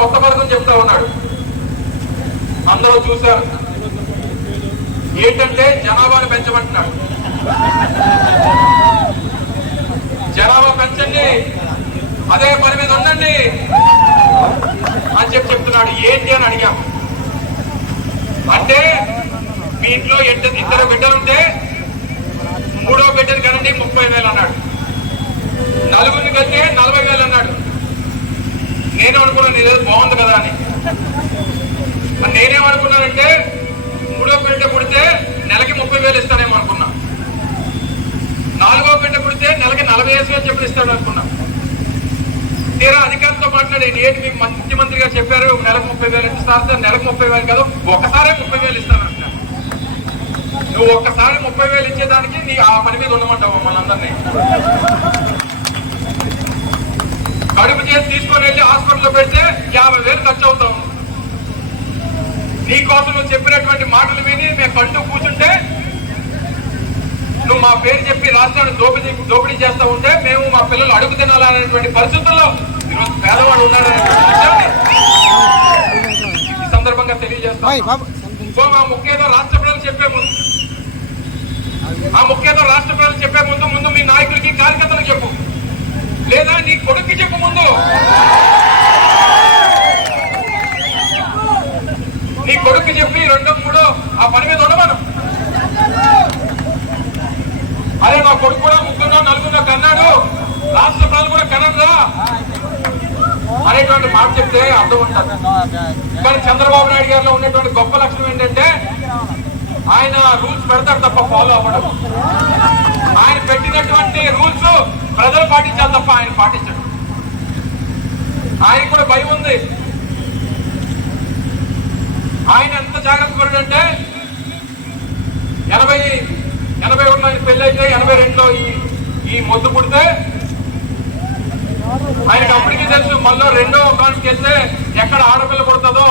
కొత్త పథకం చెప్తా ఉన్నాడు, అందరూ చూశారు. ఏంటంటే జనాభాను పెంచమంటున్నాడు. జనాభా పెంచండి, అదే పని మీద ఉండండి అని చెప్తున్నాడు. ఏంటి అని అడిగాం. అంటే మీ ఇంట్లో ఇద్దరు బిడ్డలుంటే మూడో బిడ్డని కనండి 30,000 అన్నాడు. నలుగురిని కంటే 40,000 అన్నాడు. నేను అనుకున్నాను ఇదేదో బాగుంది కదా అని. నేనేమనుకున్నానంటే మూడో బిడ్డ పుడితే నెలకి 30,000 ఇస్తానేమో అనుకున్నా. నాలుగో బిడ్డ పుడితే నెలకి 45,000 చెప్పి ఇస్తాడు అనుకున్నా. తీరా అధికారులతో మాట్లాడి ఏంటి మీ ముఖ్యమంత్రి గారు చెప్పారు నెలకు 30,000 ఇస్తారు. నెలకు 30,000 కాదు, ఒకసారే 30,000 ఇస్తాను అంటున్నా. నువ్వు ఒక్కసారి 30,000 ఇచ్చేదానికి నీ ఆ పని మీద ఉండమంటావు మమ్మల్ని అందరినీ. కడుపు చేసి తీసుకొని వెళ్ళి హాస్పిటల్లో పెడితే 50,000 ఖర్చు అవుతావు. నీకోసం నువ్వు చెప్పినటువంటి మాటలు విని మేము కంటూ కూర్చుంటే నువ్వు మా పేరు చెప్పి రాష్ట్రాన్ని దోపిడీ చేస్తూ ఉంటే మేము మా పిల్లలు అడుగు తినాలనేటువంటి పరిస్థితుల్లో ఈరోజు పేదవాడు ఉన్నారనేటువంటి విషయాన్ని ఈ సందర్భంగా తెలియజేస్తాం. మా ముఖ్యంగా రాష్ట్ర ప్రజలు చెప్పే ముందు మీ నాయకులకి కార్యకర్తలకు చెప్పు, లేదా నీ కొడుక్కి చెప్పు. ముందు నీ కొడుక్కి చెప్పి రెండో మూడో ఆ పని మీద ఉండమను. అదే మా కొడుకు కూడా 3-4 కన్నాడు, రాష్ట్ర ప్రజలు కూడా కనరా అనేటువంటి మాట చెప్తే అర్థం ఉంటుంది. కానీ చంద్రబాబు నాయుడు గారిలో ఉన్నటువంటి గొప్ప లక్షణం ఏంటంటే ఆయన రూల్స్ పెడతాడు తప్ప ఫాలో అవ్వడం. ఆయన పెట్టినటువంటి రూల్స్ ప్రజలు పాటించాలి తప్ప ఆయన పాటించడు. ఆయన కూడా భయం ఉంది. ఆయన ఎంత జాగ్రత్త పడుతుంటే 81 ఆయన పెళ్లి అయితే 82లో ఈ మొద్దు పుడితే ఆయనకు అప్పటికీ తెలుసు మళ్ళీ రెండో కాన్కి వెళ్తే ఎక్కడ ఆడపిల్ల కొడుతుందో,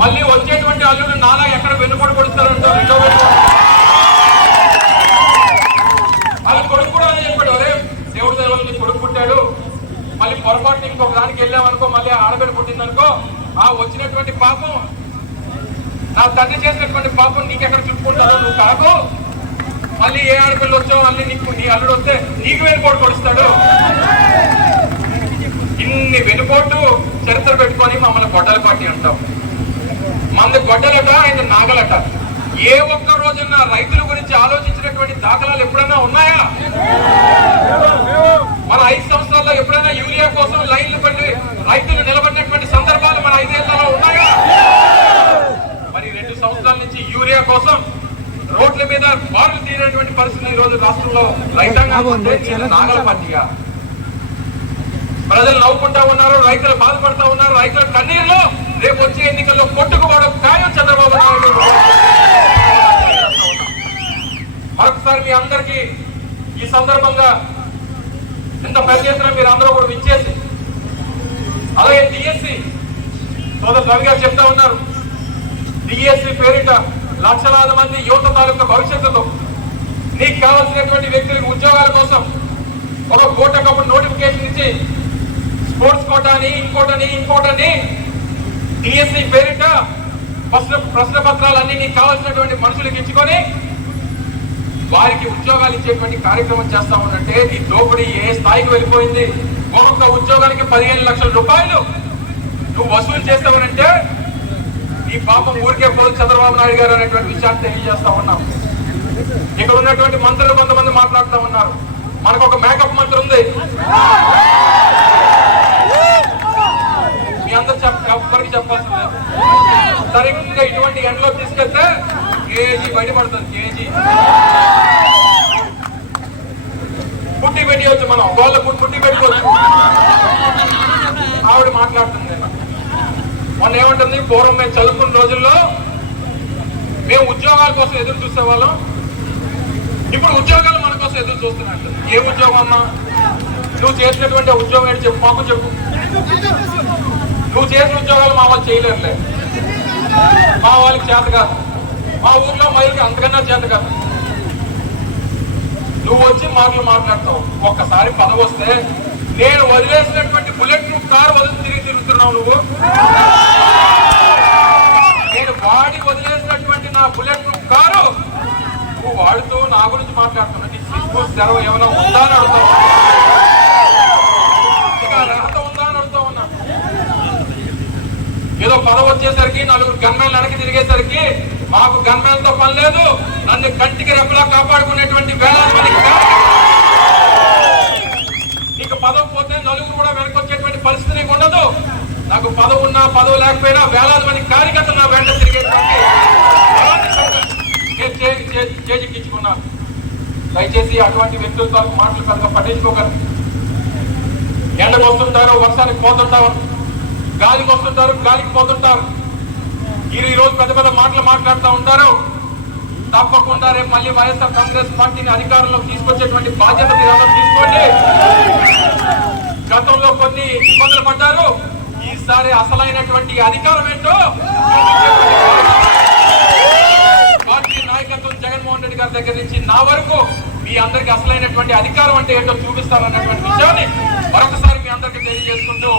మళ్ళీ వచ్చేటువంటి అల్లుడు నాలా ఎక్కడ వెన్నుపడి కొడుతారంటో రెండో వాళ్ళ కొడుకు కూడా అని చెప్పాడు. అరే దేవుడి దేవాల నీ కొడుకు పుట్టాడు, మళ్ళీ పొరపాటు ఇంకొక దానికి వెళ్ళామనుకో, మళ్ళీ ఆడపిల్ల పుట్టిందనుకో, ఆ వచ్చినటువంటి పాపం నా తండ్రి చేసినటువంటి పాపం నీకెక్కడ చుట్టుకుంటారో నువ్వు కాదు, మళ్ళీ ఏ ఆడపిల్ల వచ్చావు మళ్ళీ నీ అల్లుడు వస్తే నీకు వెనుకోటు కొడుస్తాడు. ఇన్ని వెనుకోటు చరిత్ర పెట్టుకొని మమ్మల్ని గొడ్డల పార్టీ అంటాం. మంది గొడ్డలట, ఆయన నాగలట. ఏ ఒక్క రోజున రైతుల గురించి ఆలోచించినటువంటి దాఖలాలు ఎప్పుడైనా ఉన్నాయా? మన 5 సంవత్సరాల్లో ఎప్పుడైనా యూరియా కోసం లైన్లు పడి రైతులు నిలబడినటువంటి సందర్భాలు మన 5 ఏళ్లలో ఉన్నాయా? మరి 2 సంవత్సరాల నుంచి యూరియా కోసం రోడ్ల మీద బారులు తీరేటువంటి పరిస్థితి ఈ రోజు రాష్ట్రంలో రైతాంగం నాగల పార్టీగా. ప్రజలు నవ్వుకుంటా ఉన్నారు, రైతులు బాధపడతా ఉన్నారు. రైతుల కన్నీరులో రేపు వచ్చే ఎన్నికల్లో కొట్టుకుపోవడం ఖాయం చంద్రబాబు నాయుడు. మరొకసారి మీ అందరికీ ఈ సందర్భంగా ఇంత పెద్ద ఎత్తున మీరు అందరూ కూడా విచ్చేసి, అలాగే డిఎస్సి సోదరు రవి గారు చెప్తా ఉన్నారు, డిఎస్సి పేరిట లక్షలాది మంది యువత తాలూకా భవిష్యత్తులో నీకు కావాల్సినటువంటి వ్యక్తులకు ఉద్యోగాల కోసం ఒక కోటకప్పుడు నోటిఫికేషన్ ఇచ్చి స్పోర్ట్స్ కోటాని ఇంకోటని డిఎస్సి పేరిట ప్రశ్న పత్రాలన్నీ నీకు కావాల్సినటువంటి మనుషులకు ఇచ్చుకొని వారికి ఉద్యోగాలు ఇచ్చేటువంటి కార్యక్రమం చేస్తా ఉన్నట్టే నీ దోపిడీ ఏ స్థాయికి వెళ్ళిపోయింది. ఒక్కొక్క ఉద్యోగానికి 15 లక్షల రూపాయలు నువ్వు వసూలు చేస్తావనంటే ఈ పాపం ఊరికే పోదు చంద్రబాబు నాయుడు గారు అనేటువంటి విషయాన్ని తెలియజేస్తా ఉన్నాం. ఇక్కడ ఉన్నటువంటి మంత్రులు కొంతమంది మాట్లాడుతూ ఉన్నారు. మనకు ఒక మేకప్ మంత్రి ఉంది, మీ అందరు ఎవరికి చెప్పాల్సి లేదు. సరిగ్గా ఇటువంటి ఎండలో తీసుకెళ్తే కేజీ బయటపడుతుంది. కేజీ పుట్టి పెట్టవచ్చు, మనం వాళ్ళ పుట్టి పెట్టుకోవచ్చు. ఆవిడ మాట్లాడుతుంది. మొన్న ఏమంటుంది, పూర్వం మేము చదువుకున్న రోజుల్లో మేము ఉద్యోగాల కోసం ఎదురు చూసేవాళ్ళం, ఇప్పుడు ఉద్యోగాలు మన కోసం ఎదురు చూస్తున్నట్టు. ఏ ఉద్యోగం అమ్మా? నువ్వు చేసినటువంటి ఉద్యోగం ఏంటి చెప్పు, మాకు చెప్పు. నువ్వు చేసిన ఉద్యోగాలు మా వాళ్ళు చేయలేరులే, మా వాళ్ళకి చేత కాదు, మా ఊర్లో మైకి అంతకన్నా చేత కాదు. నువ్వు వచ్చి మాటలు మాట్లాడతావు. ఒక్కసారి పదవి వస్తే నేను వదిలేసినటువంటి బుల్లెట్ ప్రూఫ్ కారు వదిలి తిరుగుతున్నావు నువ్వు. నేను వాడి వదిలేసినటువంటి నా బుల్లెట్ ప్రూఫ్ కారు నువ్వు వాడుతూ నా గురించి మాట్లాడుతున్నా. నీ సిగ్గు సెలవు ఏమైనా ఉందా అని అడుగుతా ఉన్నా. అర్హత ఉందా అని అడుగుతా ఉన్నా. ఏదో పదవి వచ్చేసరికి నలుగురు గన్మెన్లు వెనక్కి తిరిగేసరికి మాకు గన్మెన్లతో పని లేదు, నన్ను కంటికి రెప్పలా కాపాడుకునేటువంటి వేలాది మందికి నీకు పదవి పోతే నలుగురు కూడా వెనక్కి వచ్చేటువంటి పరిస్థితి నీకు ఉండదు. నాకు పదవి ఉన్నా పదవి లేకపోయినా వేలాది మంది కార్యకర్తలు నా వెంట తిరిగేటువంటి చేజిక్కించుకున్నాను. దయచేసి అటువంటి వ్యక్తులతో మాటలు పెద్దగా పట్టించుకోగలరు. ఎండకు వస్తుంటారు, వర్షానికి పోతుంటారు, గాలికి వస్తుంటారు, గాలికి పోతుంటారు. ఈ రోజు పెద్ద పెద్ద మాటలు మాట్లాడుతూ ఉంటారు. తప్పకుండా రేపు మళ్ళీ వైఎస్ఆర్ కాంగ్రెస్ పార్టీని అధికారంలోకి తీసుకొచ్చేటువంటి బాధ్యత మీరందరూ తీసుకోండి. గతంలో కొన్ని ఇబ్బందులు పడ్డారు. ఈసారి అసలైనటువంటి అధికారం ఏంటో పార్టీ నాయకత్వం జగన్మోహన్ రెడ్డి గారి దగ్గర నుంచి నా వరకు మీ అందరికి అసలైనటువంటి అధికారం అంటే ఏంటో చూపిస్తారన్నటువంటి విషయాన్ని మరొకసారి మీ అందరికీ తెలియజేసుకుంటూ